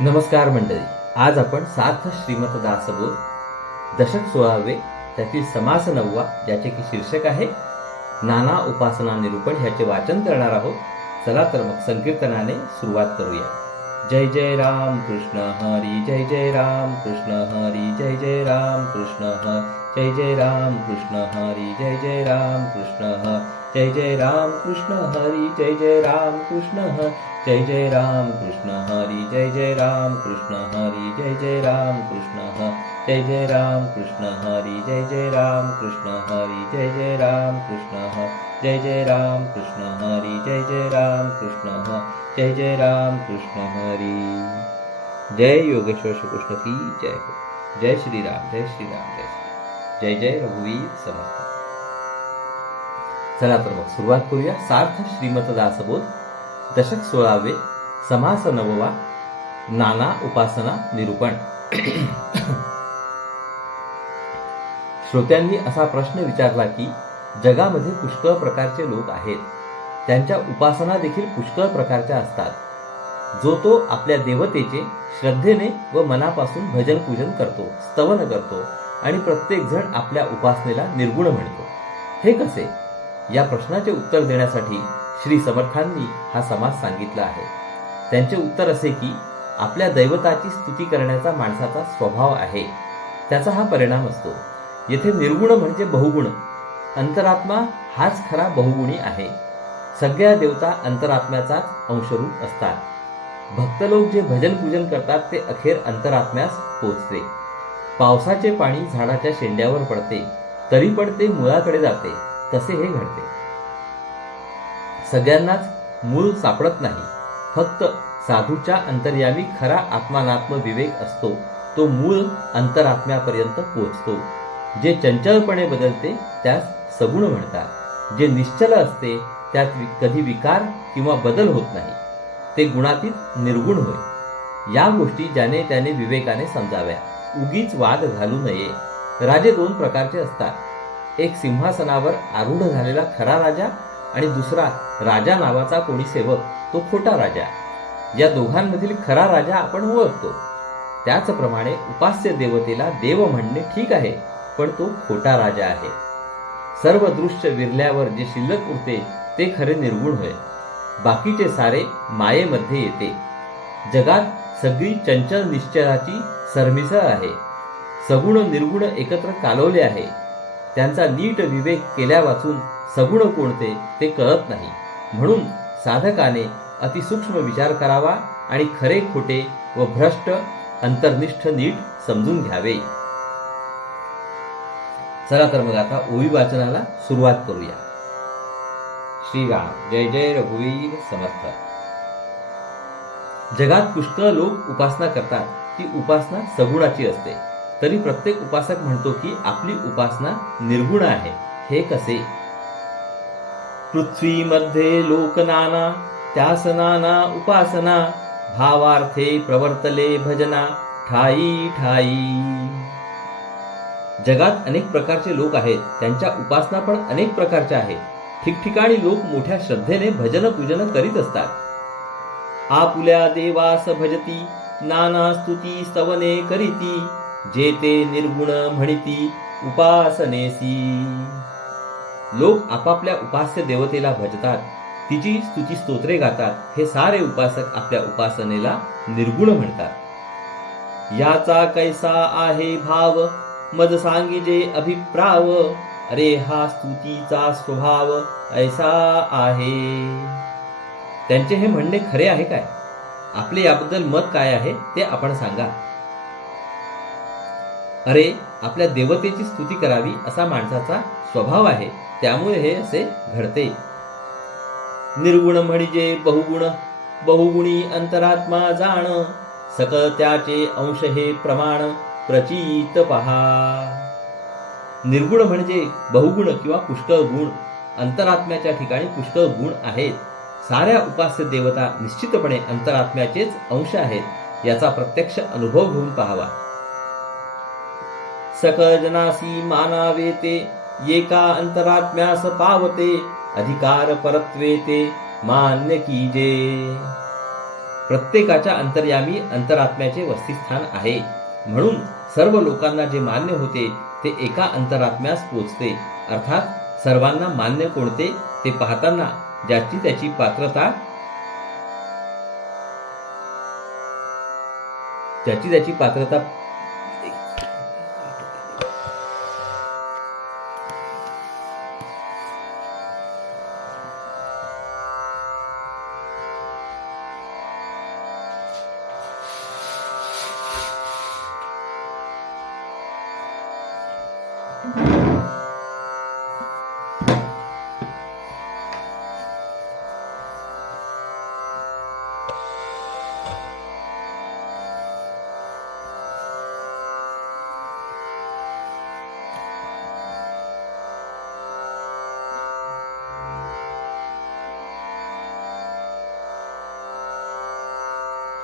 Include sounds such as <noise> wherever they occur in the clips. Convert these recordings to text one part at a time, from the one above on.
नमस्कार मंडळी. आज आपण सार्थ श्रीमत दासबोध दशक सोळावे त्यातील समास नववा ज्याचे की शीर्षक आहे नाना उपासना निरूपण ह्याचे वाचन करणार आहोत. चला तर मग संकीर्तनाने सुरुवात करूया. जय जय राम कृष्ण हरी जय जय राम कृष्ण हरी जय जय राम कृष्ण हरी जय जय राम कृष्ण हरी जय जय राम कृष्ण हरी जय जय राम कृष्ण हरि जय जय राम कृष्ण जय जय राम कृष्ण हरि जय जय राम कृष्ण हरी जय जय राम कृष्ण जय जय राम कृष्ण हरि जय जय राम कृष्ण हरि जय जय राम कृष्ण जय जय राम कृष्ण हरि जय जय राम कृष्ण जय जय राम कृष्ण हरी जय योगेश्वर श्री कृष्ण की जय हो जय श्री राम जय श्री राम जय श्री जय जय रघुवीर समर्थ चला तर मग सुरुवात करूया. सार्थ श्रीमत दासबोध दशक सोळावे समास नववा नाना उपासना निरूपण. <coughs> श्रोत्यांनी असा प्रश्न विचारला की जगामध्ये पुष्कळ प्रकारचे लोक आहेत. त्यांच्या उपासना देखील पुष्कळ प्रकारच्या असतात. जो तो आपल्या देवतेचे श्रद्धेने व मनापासून भजन पूजन करतो स्तवन करतो आणि प्रत्येक जण आपल्या उपासनेला निर्गुण म्हणतो. हे कसे? या प्रश्नाचे उत्तर देण्यासाठी श्री समर्थांनी हा समाज सांगितला आहे. त्यांचे उत्तर असे की आपल्या दैवताची स्तुती करण्याचा माणसाचा स्वभाव आहे. त्याचा हा परिणाम असतो. येथे निर्गुण म्हणजे बहुगुण. अंतरात्मा हाच खरा बहुगुणी आहे. सगळ्या देवता अंतरात्म्याचाच अंशरूप असतात. भक्त लोक जे भजन पूजन करतात ते अखेर अंतरात्म्यास पोचते. पावसाचे पाणी झाडाच्या शेंड्यावर पडते. तरी पण ते मुळाकडे जाते. तसे हे घडते. सगळ्यांनाच मूळ सापडत नाही. फक्त साधूच्या अंतर्यामी खरा आत्मानात्म विवेक असतो. तो मूळ अंतरात्म्यापर्यंत पोचतो जे चंचलपणे बदलते त्यास सगुण म्हणतात. जे निश्चल असते त्यात कधी विकार किंवा बदल होत नाही. ते गुणातीत निर्गुण होय. या गोष्टी ज्याने त्याने विवेकाने समजाव्या. उगीच वाद घालू नये. राजे दोन प्रकारचे असतात. एक सिंहासनावर आरूढ झालेला खरा राजा आणि दुसरा राजा नावाचा कोणी सेवक तो खोटा राजा. या दोघांमधील खरा राजा आपण ओळखतो. त्याचप्रमाणे उपास्य देवतेला देव म्हणणे ठीक आहे पण तो खोटा राजा आहे. सर्व दृश्य विरल्यावर जे शिल्लक उरते ते खरे निर्गुण होय. बाकीचे सारे मायेमध्ये येते. जगात सगळी चंचल निश्चयाची सरमिसळ आहे. सगुण निर्गुण एकत्र कालवले आहे. त्यांचा नीट विवेक केल्या वाचून सगुण कोणते ते कळत नाही. म्हणून साधकाने अतिसूक्ष्म विचार करावा आणि खरे खोटे व भ्रष्ट अंतर्निष्ठ नीट समजून घ्यावे. चला तर मग आता ओवी वाचनाला सुरुवात करूया. श्रीराम जय जय रघुवीर समर्थ. जगात पुष्कळ लोक उपासना करतात ती उपासना सगुणाची असते. तरी प्रत्येक उपासक म्हणतो की आपली उपासना निर्गुण आहे. हे कसे? पृथ्वीमध्ये लोकनाना त्यासनाना त्यास नाना उपासना भावार्थे प्रवर्तले भजना ठाई ठाई. जगात अनेक प्रकारचे लोक आहेत त्यांच्या उपासना पण अनेक प्रकारच्या आहेत. ठिकठिकाणी लोक मोठ्या श्रद्धेने भजन पूजन करीत असतात. आपुल्या देवास भजती नाना स्तुती स्तवने करीती. जे ते निर्गुण म्हणिती उपासनेसी. लोक आपापल्या उपास्य देवतेला भजतात तिची स्तुती स्तोत्रे गातात हे सारे उपासक आपल्या उपासनेला निर्गुण म्हणतात. याचा कैसा आहे भाव? मज सांगिजे अभिप्राव. अरे हा स्तुतीचा स्वभाव ऐसा आहे. त्यांचे हे म्हणणे खरे आहे काय? आपले याबद्दल मत काय आहे ते आपण सांगा. अरे आपल्या देवतेची स्तुती करावी असा माणसाचा स्वभाव आहे. त्यामुळे हे असे घडते. निर्गुण म्हणजे बहुगुण बहुगुणी अंतरात्मा जाण. सकळ त्याचे अंश हे प्रमाण प्रचित पहा. निर्गुण म्हणजे बहुगुण किंवा पुष्कळ गुण अंतरात्म्याच्या ठिकाणी पुष्कळ गुण आहेत. साऱ्या उपास्य देवता निश्चितपणे अंतरात्म्याचेच अंश आहेत. याचा प्रत्यक्ष अनुभव घेऊन पाहावा. सकळजनासी मानावे ते एका अंतरात्म्यास पावते अधिकार परत्वे ते मान्य कीजे. प्रत्येकाच्या अंतर्यामी अंतरात्म्याचे वस्तिस्थान आहे. म्हणून सर्व लोकांना जे मान्य होते ते एका अंतरात्म्यास पोचते. अर्थात सर्वांना मान्य कोणते ते पाहताना ज्याची त्याची पात्रता ज्याची त्याची पात्रता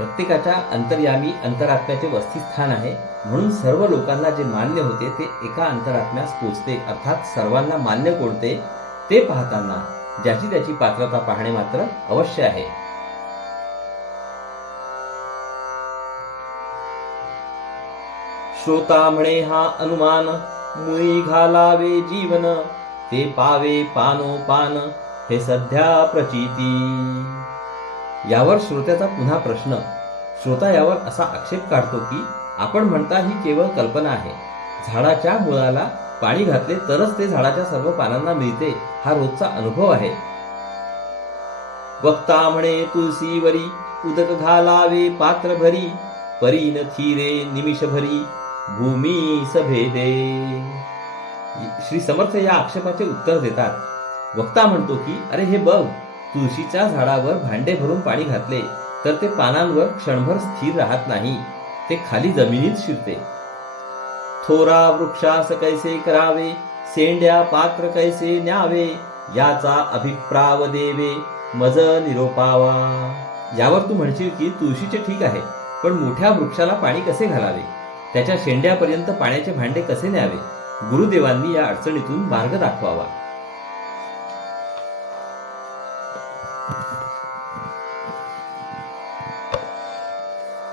प्रत्येकाच्या अंतर्यामी अंतरात्म्याचे वस्तीस्थान आहे. म्हणून सर्व लोकांना जे मान्य होते ते एका अंतरात्म्यास पोचते. अर्थात सर्वांना मान्य कोणते ते पाहताना ज्याची त्याची पात्रता पाहणे मात्र अवश्य आहे. श्रोता म्हणे हा अनुमान मुळी घालावे जीवन ते पावे पानो पान हे सध्या प्रचिती. यावर श्रोत्याचा पुन्हा प्रश्न. श्रोता यावर असा आक्षेप काढतो की आपण म्हणता ही केवळ कल्पना आहे. झाडाच्या मुळाला पाणी घातले तरच ते झाडाच्या सर्व पानांना मिळते हा रोजचा अनुभव आहे. वक्ता म्हणे तुलसीवरी उदक घालावे पात्र भरी परीन थिरे निमिष भरी भूमी सभेदे. श्री समर्थ या आक्षेपाचे उत्तर देतात. वक्ता म्हणतो की अरे हे बघ तुळशीच्या झाडावर भांडे भरून पाणी घातले तर ते पानांवर क्षणभर स्थिर राहत नाही. ते खाली जमिनीत शिरते. थोरा वृक्षास कैसे करावे सेंड्या पात्र कैसे न्यावे याचा अभिप्राव देवे मज निरोपावा. यावर तू म्हणशील की तुळशीचे ठीक आहे पण मोठ्या वृक्षाला पाणी कसे घालावे? त्याच्या शेंड्यापर्यंत पाण्याचे भांडे कसे न्यावे? गुरुदेवांनी या अडचणीतून मार्ग दाखवावा.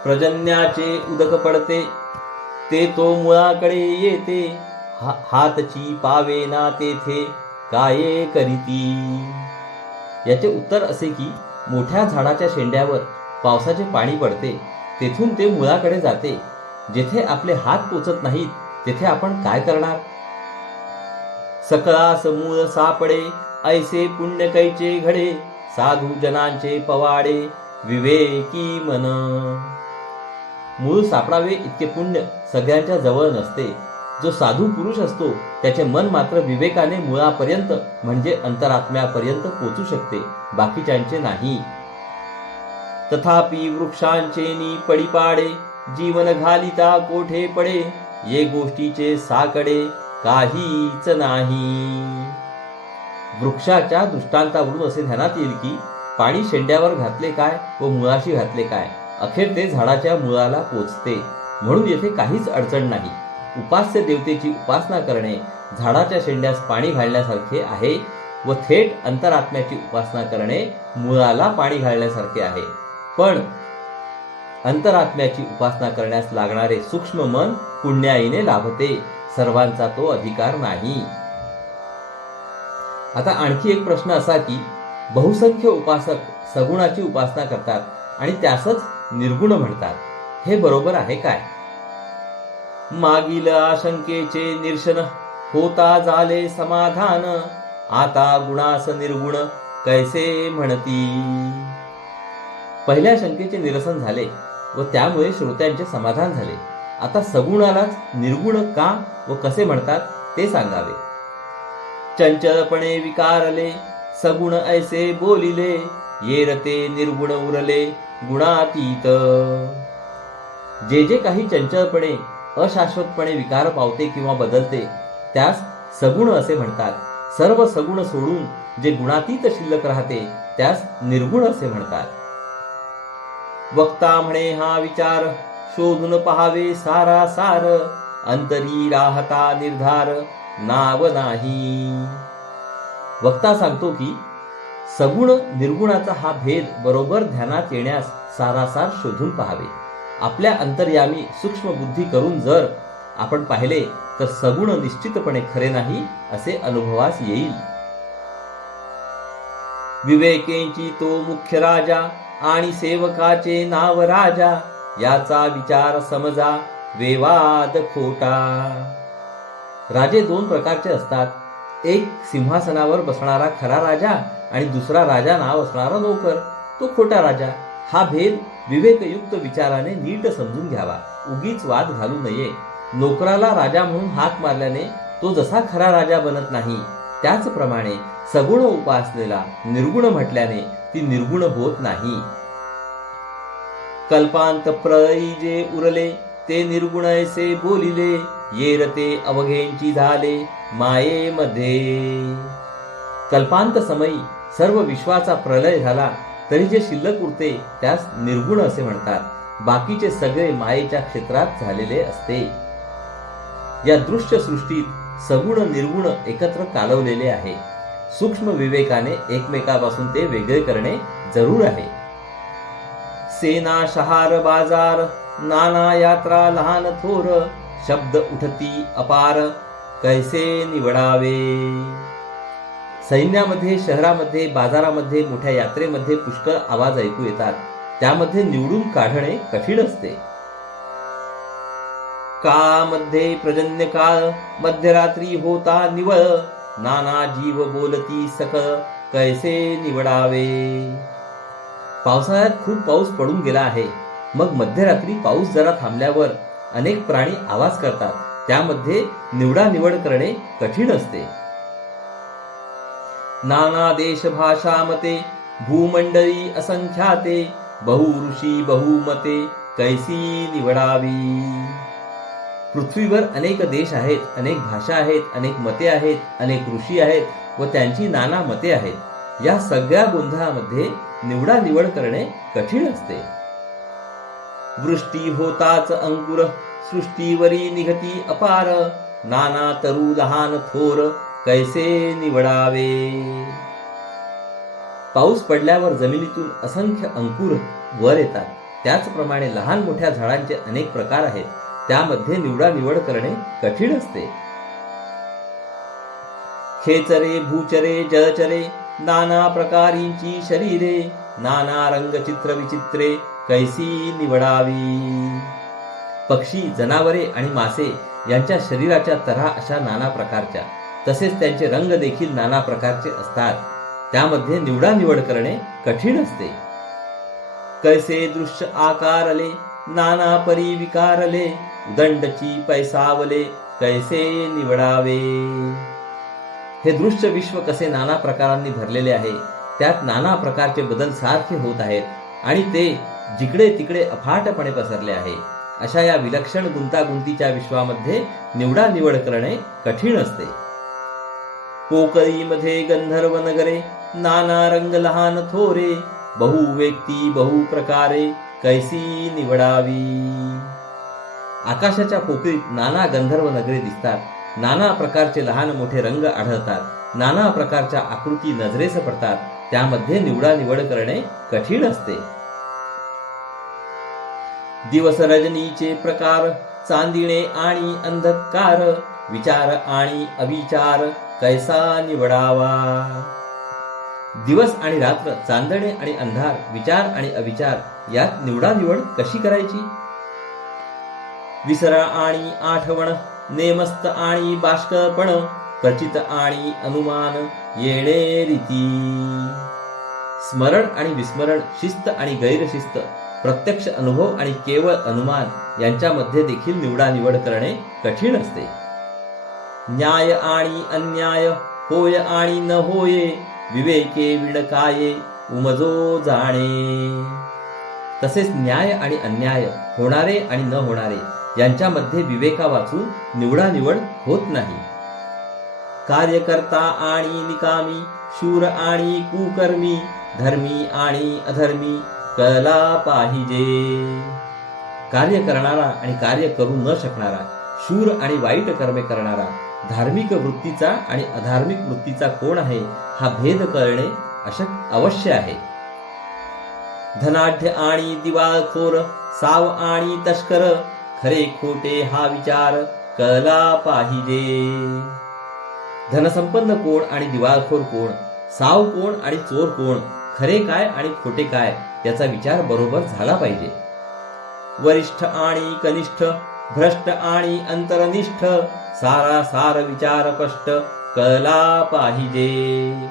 प्रजन्याचे उदक पडते ते तो मुळाकडे येते. हा- हातची पावे ना तेथे काये करीती? याचे उत्तर असे की मोठ्या झाडाच्या शेंड्यावर पावसाचे पाणी पडते तेथून ते मुळाकडे जाते. जेथे आपले हात पोचत नाहीत तेथे आपण काय करणार? सकळास मूळ सापडे ऐसे पुण्य कैचे घडे साधू जनांचे पवाडे विवेकी मन. मूळ सापडावे इतके पुण्य सगळ्यांच्या जवळ नसते. जो साधू पुरुष असतो त्याचे मन मात्र विवेकाने मुळापर्यंत म्हणजे अंतरात्म्यापर्यंत पोचू शकते बाकीच्यांचे नाही. तथापि वृक्षांचे नी पडिपाडे जीवन घालिता कोठे पडे ये गोष्टीचे साकडे काहीच नाही. वृक्षाच्या दृष्टांतावरून असे ध्यानात येईल की पाणी शेंड्यावर घातले काय व मुळाशी घातले काय? अखेर ते झाडाच्या मुळाला पोचते. म्हणून येथे काहीच अडचण नाही. उपास्य देवतेची उपासना करणे झाडाच्या शेंड्यास पाणी घालण्यासारखे आहे व थेट अंतरात्म्याची उपासना करणे मुळाला पाणी घालण्यासारखे आहे. पण अंतरात्म्याची उपासना करण्यास लागणारे सूक्ष्म मन पुण्याईने लाभते. सर्वांचा तो अधिकार नाही. आता आणखी एक प्रश्न असा की बहुसंख्य उपासक सगुणाची उपासना करतात आणि त्यासच निर्गुण म्हणतात. हे बरोबर आहे काय? मागील आशंकेचे निरशन होता झाले समाधान. आता गुणास निर्गुण कैसे म्हणती? पहिल्या शंकेचे निरसन झाले व त्यामुळे श्रोत्यांचे समाधान झाले. आता सगुणालाच निर्गुण का व कसे म्हणतात ते सांगावे. चंचलपणे विकारले सगुण ऐसे बोलिले येरते निर्गुण उरले गुणातीत. जे जे काही चंचलपणे अशाश्वतपणे विकार पावते किंवा बदलते त्यास सगुण असे म्हणतात. सर्व सगुण सोडून जे गुणातीत शिल्लक राहते त्यास निर्गुण असे म्हणतात. वक्ता म्हणे हा विचार शोधून पहावे सारा सार अंतरी राहता निर्धार नाव नाही. वक्ता सांगतो की सगुण निर्गुणाचा हा भेद बरोबर ध्यानात येण्यास सारासार शोधून पहावे. आपल्या अंतर्यामी सूक्ष्म बुद्धी करून जर आपण पाहिले तर सगुण निश्चितपणे खरे नाही असे अनुभवास येईल. विवेकेंची तो मुख्य राजा आणि सेवकाचे नाव राजा याचा विचार समजा वेवाद खोटा. राजे दोन प्रकारचे असतात. एक सिंहासनावर बसणारा खरा राजा आणि दुसरा राजा नाव असणारा नोकर तो खोटा राजा हा भेद विवेकयुक्त विचाराने नीट समजून घ्यावा. उगीच वाद घालू नये. नोकराला राजा म्हणून हाक मारल्याने तो जसा खरा राजा बनत नाही त्याचप्रमाणे सगुण उपासलेला निर्गुण म्हटल्याने ती निर्गुण होत नाही. कल्पांत प्रळयी जे उरले ते निर्गुण ऐसे बोलिले येरते अवघेंची झाले मायेमध्ये. कल्पांत समयी सर्व विश्वाचा प्रलय झाला तरी जे शिल्लक उरते त्यास निर्गुण असे म्हणतात. बाकीचे सगळे मायेच्या क्षेत्रात झालेले असते. या दृश्य सृष्टीत सगुण निर्गुण एकत्र कालवलेले आहे. सूक्ष्म विवेकाने एकमेकापासून ते वेगळे करणे जरूर आहे. सेना शहार बाजार नाना यात्रा लहान थोर शब्द उठती अपार कैसे निवडावे? सैन्यामध्ये शहरामध्ये बाजारामध्ये मोठ्या यात्रेमध्ये पुष्कळ आवाज ऐकू येतात. त्यामध्ये निवडून काढणे कठीण असते. काळामध्ये प्रजन्य काळ मध्यरात्री होता निवळ. नाना जीव बोलती सकळ कैसे निवडावे? पावसाळ्यात खूप पाऊस पडून गेला आहे. मग मध्यरात्री पाऊस जरा थांबल्यावर अनेक प्राणी आवाज करतात. त्यामध्ये निवडा निवड करणे कठीण असते. नाना देश भाषा मते भूमंडळी असंख्याते बहु ऋषी बहुमते कैसी निवडावी. पृथ्वीवर अनेक देश आहेत अनेक भाषा आहेत अनेक मते आहेत अनेक ऋषी आहेत व त्यांची नाना मते आहेत. या सगळ्या गोंधळामध्ये निवडा निवड करणे कठीण असते. वृष्टी होताच अंकुर सृष्टीवरी निघती अपार. नाना तरु लहान थोर कैसे निवडावे? पाऊस पडल्यावर जमिनीतून असंख्य अंकुर वर येतात. त्याचप्रमाणे लहान मोठ्या झाडांचे अनेक प्रकार आहेत. त्यामध्ये निवडा निवड करणे कठीण असते. खेचरे भूचरे जलचरे नाना प्रकारींची शरीरे नाना रंग चित्र विचित्रे कैसी निवडावी? पक्षी जनावरे आणि मासे यांच्या शरीराच्या तऱ्हा अशा नाना प्रकारच्या. तसेच त्यांचे रंग देखील नाना प्रकारचे असतात. त्यामध्ये निवडा निवड करणे कठीण असते. कैसे दृश्य आकारले नाना परी विकारले दंडची पैसावले कैसे निवडावे? हे दृश्य विश्व कसे नाना प्रकारांनी भरलेले आहे त्यात नाना प्रकारचे बदल सारखे होत आहेत आणि ते जिकडे तिकडे अफाटपणे पसरले आहे. अशा या विलक्षण गुंतागुंतीच्या विश्वामध्ये निवडा निवड करणे कठीण असते. पोकळीमध्ये गंधर्व नगरे नाना रंग लहान थोरे बहु व्यक्ती बहु प्रकारे कैसी निवडावी. आकाशाच्या पोकळीत नाना गंधर्व नगरे दिसतात. नाना प्रकारचे लहान मोठे रंग आढळतात. नाना प्रकारच्या आकृती नजरेस पडतात. त्यामध्ये निवडा निवड करणे कठीण असते. दिवस रजनीचे प्रकार चांदिणे आणि अंधकार विचार आणि अविचार कैसा निवडावा? दिवस आणि रात्र चांदणे आणि अंधार विचार आणि अविचार यात निवडानिवड कशी करायची? विसरा आणि आठवण नेमस्त आणि बाष्कळपण प्रचित आणि अनुमान येणे रीती. स्मरण आणि विस्मरण शिस्त आणि गैरशिस्त प्रत्यक्ष अनुभव आणि केवळ अनुमान यांच्यामध्ये देखील निवडानिवड करणे कठीण असते. न्याय आणि अन्याय होय आणि न होये विवेके विणकाये उमजो जाणे. तसेच न्याय आणि अन्याय होणारे आणि न होणारे यांच्यामध्ये विवेका वाचून निवडानिवड होत नाही. कार्यकर्ता आणि निकामी शूर आणि कुकर्मी धर्मी आणि अधर्मी कळला पाहिजे. कार्य करणारा आणि कार्य करू न शकणारा शूर आणि वाईट कर्मे करणारा धार्मिक वृत्तीचा आणि अधार्मिक वृत्तीचा कोण आहे हा भेद कळणे अशक अवश्य आहे. धनाढ्य आणि दिवाळखोर साव आणि तस्कर खरे खोटे हा विचार कळला पाहिजे. धनसंपन्न कोण आणि दिवाळखोर कोण साव कोण आणि चोर कोण खरे काय आणि खोटे काय याचा विचार बरोबर झाला पाहिजे. वरिष्ठ आणि कनिष्ठ भ्रष्ट आणि अंतरनिष्ठ सारा सार विचार स्पष्ट कळला पाहिजे.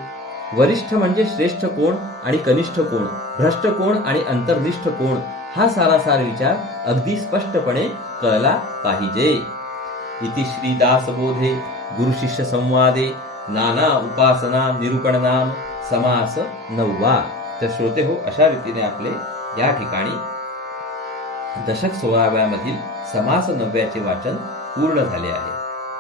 वरिष्ठ म्हणजे श्रेष्ठ कोण आणि कनिष्ठ कोण भ्रष्ट कोण आणि अंतर्निष्ठ कोण हा सारासार विचार अगदी स्पष्टपणे कळला पाहिजे. इति श्री दासबोधे गुरु शिष्य संवादे नाना उपासना निरूपण नाम समास नववा तर श्रोते हो अशा रीतीने आपले या ठिकाणी दशक सोळाव्यामधील समास नवव्याचे वाचन पूर्ण झाले आहे.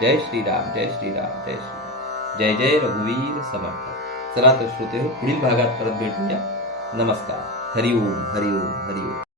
जय श्रीराम जय श्रीराम जय श्री जय जय रघुवीर समर्थ. चला तर श्रोते हो पुढील भागात परत भेटूया. नमस्कार. हरिओम हरिओम हरिओम.